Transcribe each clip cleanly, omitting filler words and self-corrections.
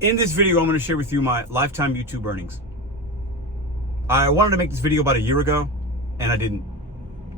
In this video, I'm going to share with you my lifetime YouTube earnings. I wanted to make this video about a year ago, and I didn't.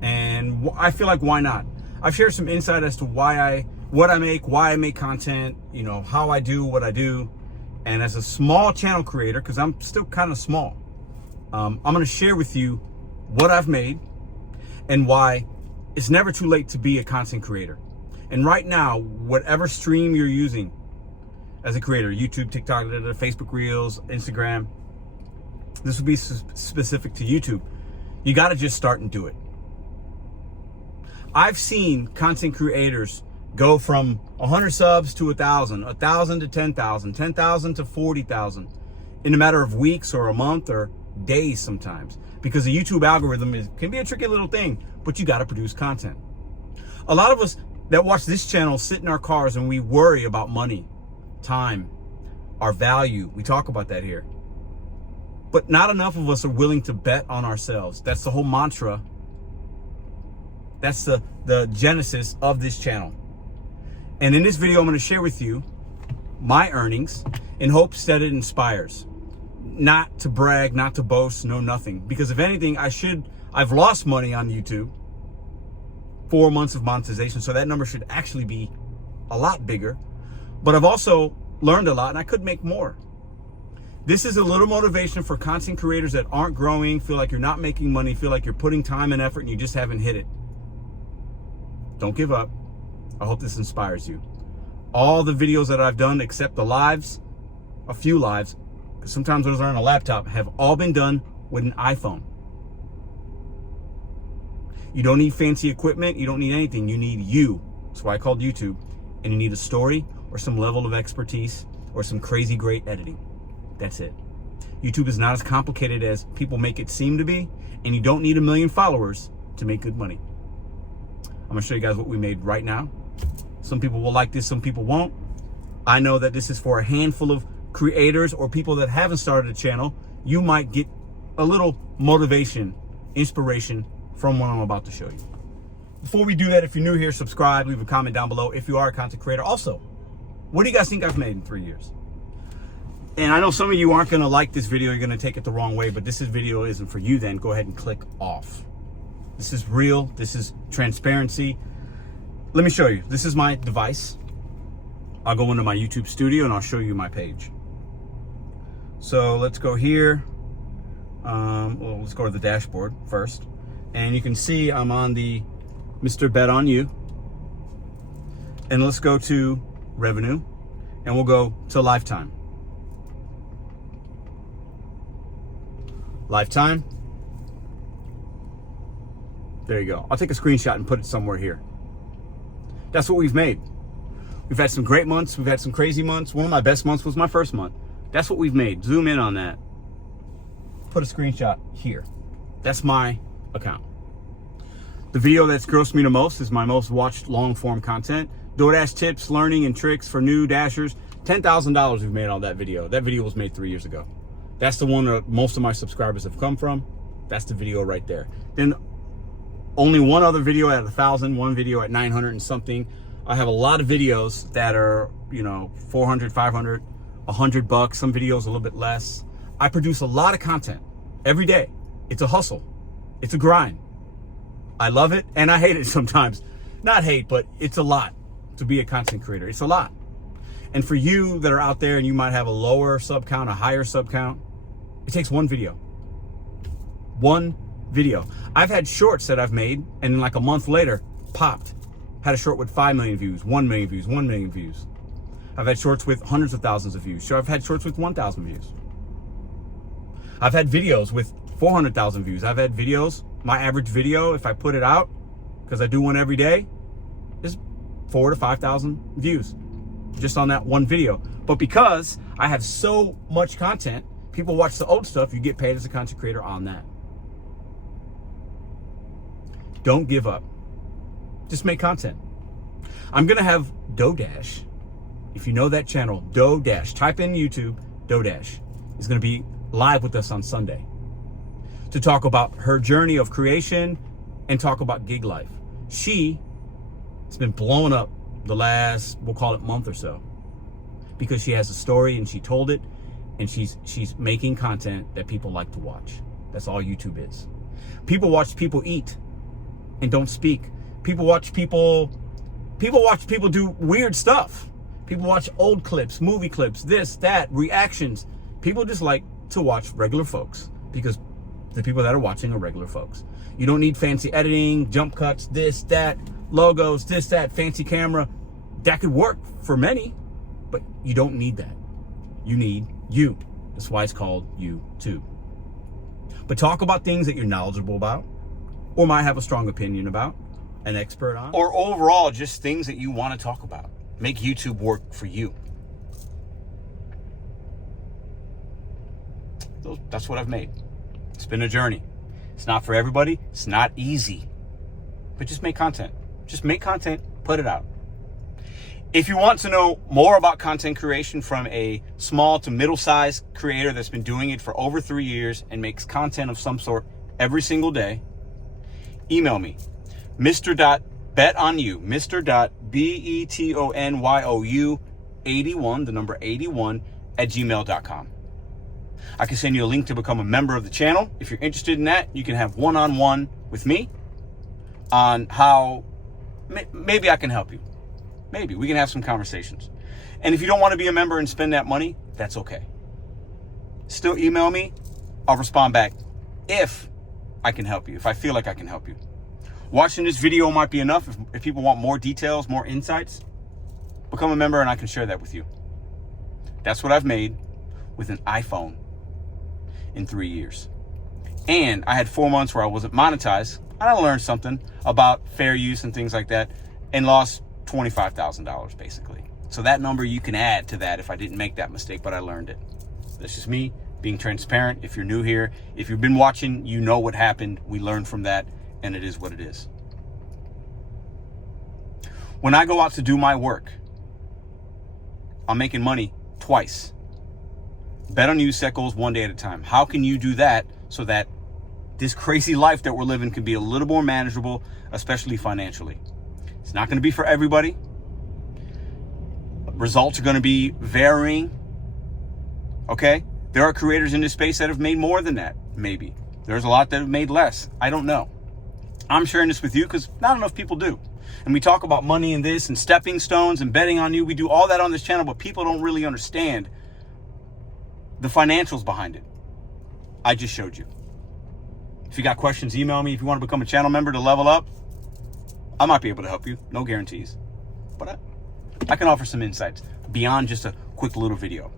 And I feel like, why not? I've shared some insight as to what I make, why I make content, how I do what I do. And as a small channel creator, because I'm still kind of small, I'm going to share with you what I've made and why it's never too late to be a content creator. And right now, whatever stream you're using as a creator, YouTube, TikTok, Facebook Reels, Instagram, this would be specific to YouTube. You got to just start and do it. I've seen content creators go from 100 subs to 1,000, 1,000 to 10,000, 10,000 to 40,000 in a matter of weeks or a month or days sometimes, because the YouTube algorithm can be a tricky little thing, but you got to produce content. A lot of us that watch this channel sit in our cars and we worry about money, time, our value. We talk about that here. But not enough of us are willing to bet on ourselves. That's the whole mantra. That's the genesis of this channel. And in this video, I'm going to share with you my earnings in hopes that it inspires. Not to brag, not to boast, no nothing. Because if anything, I've lost money on YouTube. 4 months of monetization, so that number should actually be a lot bigger. But I've also learned a lot, and I could make more. This is a little motivation for content creators that aren't growing, feel like you're not making money, feel like you're putting time and effort and you just haven't hit it. Don't give up. I hope this inspires you. All the videos that I've done, except the lives, a few lives, because sometimes those are on a laptop, have all been done with an iPhone. You don't need fancy equipment. You don't need anything. You need you. That's why I called YouTube. And you need a story or some level of expertise or some crazy great editing. That's it. YouTube is not as complicated as people make it seem to be. And you don't need 1 million followers to make good money. I'm going to show you guys what we made right now. Some people will like this. Some people won't. I know that this is for a handful of creators or people that haven't started a channel. You might get a little motivation, inspiration from what I'm about to show you. Before we do that, if you're new here, subscribe, leave a comment down below if you are a content creator. Also, what do you guys think I've made in 3 years? And I know some of you aren't going to like this video. You're going to take it the wrong way, but this video isn't for you then. Go ahead and click off. This is real. This is transparency. Let me show you. This is my device. I'll go into my YouTube studio and I'll show you my page. So let's go here. Well, let's go to the dashboard first. And you can see I'm on the Mr.BetonYou. And let's go to revenue and we'll go to lifetime. Lifetime. There you go. I'll take a screenshot and put it somewhere here. That's what we've made. We've had some great months. We've had some crazy months. One of my best months was my first month. That's what we've made. Zoom in on that. Put a screenshot here. That's my account. The video that's grossed me the most is my most watched long form content. DoorDash tips, learning and tricks for new dashers. $10,000 we've made on that video. That video was made 3 years ago. That's the one that most of my subscribers have come from. That's the video right there. Then only one other video at 1,000, one video at 900 and something. I have a lot of videos that are, 400, 500, $100, some videos a little bit less. I produce a lot of content every day. It's a hustle. It's a grind. I love it and I hate it sometimes. Not hate, but it's a lot to be a content creator. It's a lot. And for you that are out there and you might have a lower sub count, a higher sub count, it takes one video. One video. I've had shorts that I've made and then like a month later popped. Had a short with 5 million views, 1 million views, 1 million views. I've had shorts with hundreds of thousands of views. So I've had shorts with 1,000 views. I've had videos with 400,000 views. I've had videos, my average video, if I put it out, because I do one every day, is 4,000 to 5,000 views just on that one video. But because I have so much content, people watch the old stuff, you get paid as a content creator on that. Don't give up. Just make content. I'm going to have DoDash. If you know that channel, DoDash, type in YouTube, DoDash is going to be live with us on Sunday to talk about her journey of creation and talk about gig life. She has been blowing up the last, we'll call it month or so. because she has a story and she told it, and she's making content that people like to watch. That's all YouTube is. People watch people eat and don't speak. People watch people do weird stuff. People watch old clips, movie clips, this, that, reactions. People just like to watch regular folks because the people that are watching are regular folks. You don't need fancy editing, jump cuts, this, that, logos, this, that, fancy camera. That could work for many, but you don't need that. You need you. That's why it's called YouTube. But talk about things that you're knowledgeable about, or might have a strong opinion about, an expert on, or overall just things that you want to talk about. Make YouTube work for you. That's what I've made. It's been a journey. It's not for everybody. It's not easy. But just make content. Just make content, put it out. If you want to know more about content creation from a small to middle-sized creator that's been doing it for over 3 years and makes content of some sort every single day, email me, Mr.BetonYou, Mr.BetonYou 81, the number 81, @gmail.com. I can send you a link to become a member of the channel. If you're interested in that, you can have one-on-one with me on how maybe I can help you. Maybe we can have some conversations. And if you don't want to be a member and spend that money, that's okay. Still email me. I'll respond back if I can help you, if I feel like I can help you. Watching this video might be enough. If people want more details, more insights, become a member and I can share that with you. That's what I've made with an iPhone in 3 years. And I had 4 months where I wasn't monetized. And I learned something about fair use and things like that and lost $25,000 basically. So that number you can add to that if I didn't make that mistake, but I learned it. That's just me being transparent. If you're new here, if you've been watching, you know what happened. We learned from that and it is what it is. When I go out to do my work, I'm making money twice. Bet on you, set goals one day at a time. How can you do that so that this crazy life that we're living can be a little more manageable, especially financially? It's not going to be for everybody. Results are going to be varying. Okay? There are creators in this space that have made more than that, maybe. There's a lot that have made less. I don't know. I'm sharing this with you because not enough people do. And we talk about money and this and stepping stones and betting on you. We do all that on this channel, but people don't really understand the financials behind it. I just showed you. If you got questions, email me. If you want to become a channel member to level up, I might be able to help you. No guarantees. But I can offer some insights beyond just a quick little video.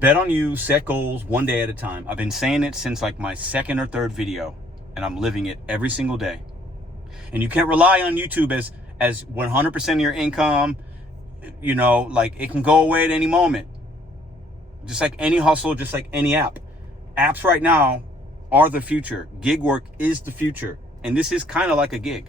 Bet on you, set goals one day at a time. I've been saying it since like my second or third video, and I'm living it every single day. And you can't rely on YouTube as 100% of your income. You know, like it can go away at any moment. Just like any hustle, just like any app. Apps right now are the future. Gig work is the future. And this is kind of like a gig.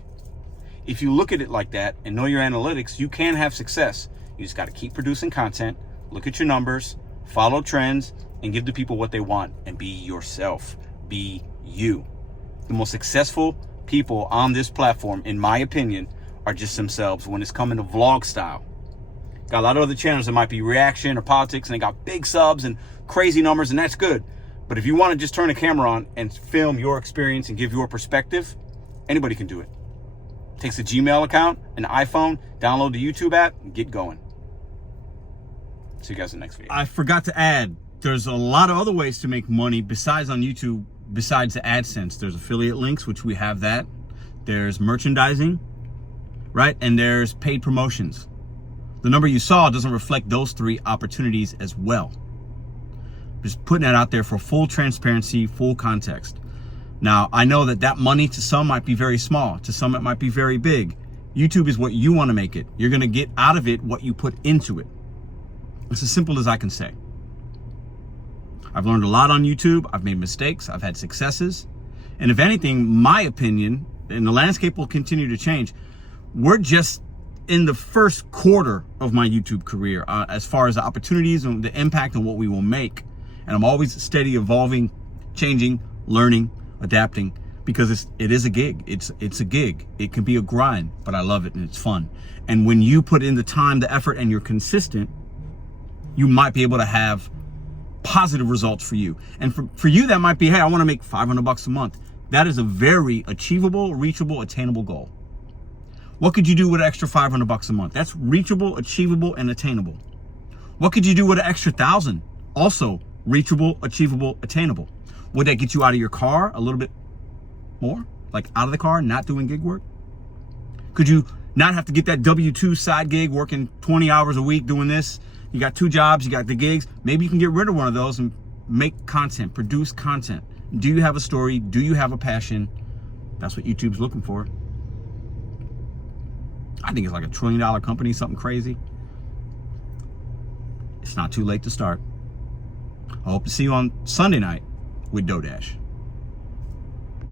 If you look at it like that and know your analytics, you can have success. You just got to keep producing content, look at your numbers, follow trends, and give the people what they want. And be yourself. Be you. The most successful people on this platform, in my opinion, are just themselves when it's coming to vlog style. Got a lot of other channels that might be reaction or politics, and they got big subs and crazy numbers, and that's good. But if you want to just turn a camera on and film your experience and give your perspective, anybody can do it. Takes a Gmail account, an iPhone, download the YouTube app, and get going. See you guys in the next video. I forgot to add, there's a lot of other ways to make money besides on YouTube, besides the AdSense. There's affiliate links, which we have that. There's merchandising, right? And there's paid promotions. The number you saw doesn't reflect those 3 opportunities as well. Just putting that out there for full transparency, full context. Now, I know that money to some might be very small. To some, it might be very big. YouTube is what you want to make it. You're going to get out of it what you put into it. It's as simple as I can say. I've learned a lot on YouTube. I've made mistakes. I've had successes. And if anything, my opinion, and the landscape will continue to change, we're just in the first quarter of my YouTube career as far as the opportunities and the impact and what we will make. And I'm always steady evolving, changing, learning, adapting, because it is a gig. It's a gig. It can be a grind, but I love it and it's fun. And when you put in the time, the effort, and you're consistent, you might be able to have positive results for you. And for you, that might be, hey, I want to make $500 a month. That is a very achievable, reachable, attainable goal. What could you do with an extra $500 a month? That's reachable, achievable, and attainable. What could you do with an extra 1,000? Also reachable, achievable, attainable. Would that get you out of your car a little bit more? Like out of the car, not doing gig work? Could you not have to get that W-2 side gig, working 20 hours a week doing this? You got 2 jobs, you got the gigs. Maybe you can get rid of one of those and make content, produce content. Do you have a story? Do you have a passion? That's what YouTube's looking for. I think it's like $1 trillion company, something crazy. It's not too late to start. I hope to see you on Sunday night with DoDash.